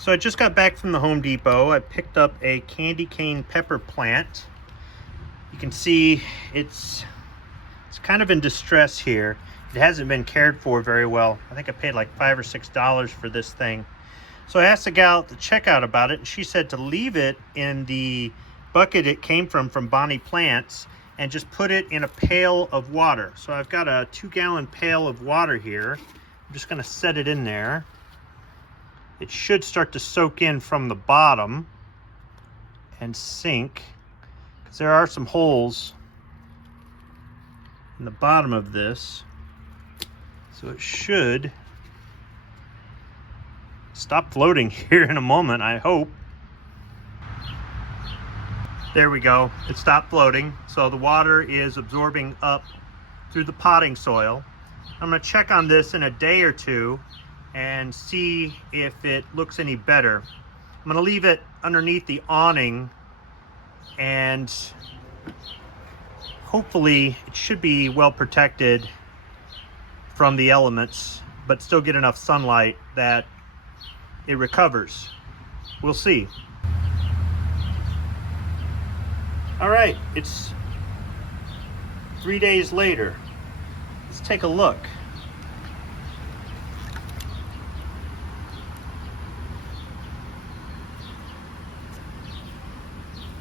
So I just got back from the Home Depot. I picked up a candy cane pepper plant. You can see it's kind of in distress here. It hasn't been cared for very well. I think I paid like $5 or $6 for this thing. So I asked the gal at the checkout about it, and she said to leave it in the bucket it came from Bonnie Plants and just put it in a pail of water. So I've got a 2-gallon pail of water here. I'm just gonna set it in there. It should start to soak in from the bottom and sink, because there are some holes in the bottom of this. So it should stop floating here in a moment, I hope. There we go. It stopped floating. So the water is absorbing up through the potting soil. I'm going to check on this in a day or two and see if it looks any better. I'm going to leave it underneath the awning, and hopefully it should be well protected from the elements, but still get enough sunlight that it recovers. We'll see. All right, it's 3 days later. Let's take a look.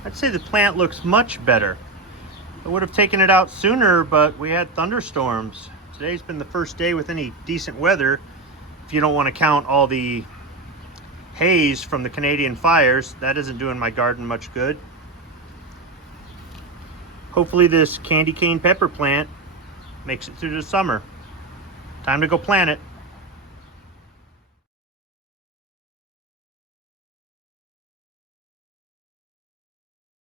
I'd say the plant looks much better. I would have taken it out sooner, but we had thunderstorms. Today's been the first day with any decent weather, if you don't want to count all the haze from the Canadian fires. That isn't doing my garden much good. Hopefully this candy cane pepper plant makes it through the summer. Time to go plant it.